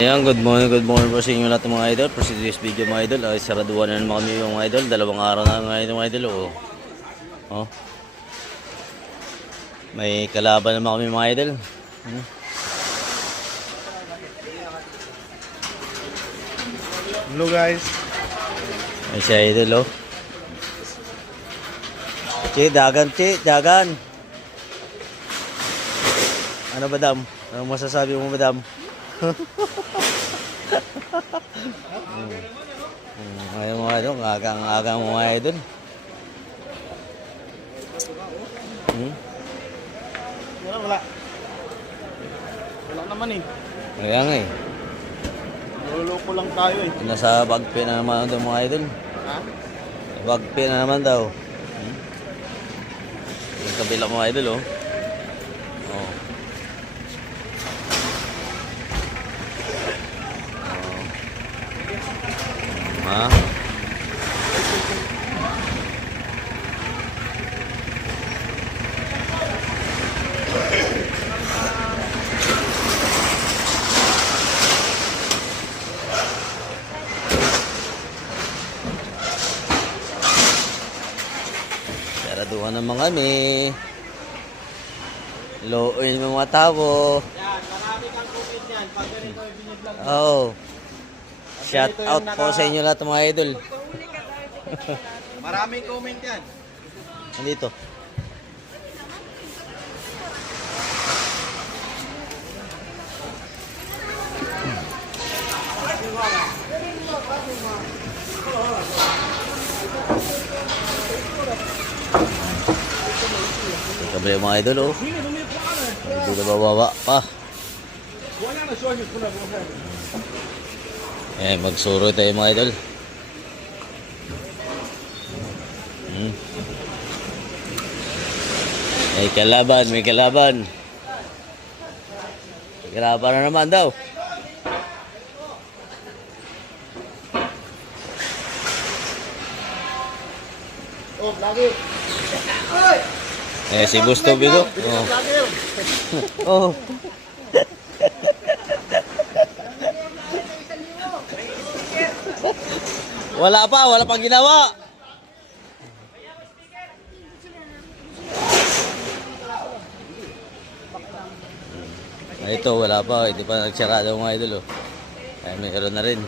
Ayan, good morning po sa inyo lahat mga idol. For today's video mga idol, ay saraduan na naman kami mga idol. Dalawang araw na mga idol. Oh. May kalaban naman kami mga idol. Hello guys. Ay si idol dagan. Ano ba dam? Ano masasabi mo madam? Ayun mga idol, agang mga idol. Wala. Wala naman eh. Ayan nga eh. Luloko lang tayo eh. Nasa bagpi na naman daw mga idol. Ha? Bagpi na naman daw. Yung kabila mga idol oh. Ha? Saraduhan naman kami. Looin ng mga tao. Yan, marami kang comment yan. Pag ganito yung biniblog. Oh. Shout out po sa inyo lahat mga idol. Maraming comment yan. Nandito. Kabila mga idol oh. Hindi na bababa pa. Magsuro tayo mga idol. May kalaban. May kalaban na naman daw. Oh, vlogger. Si Gusto Bigo. Vlogger. Oh. Wala pang ginawa. Ito, wala pa. Hindi pa nagsara daw mga idol. Ay, mayroon na rin.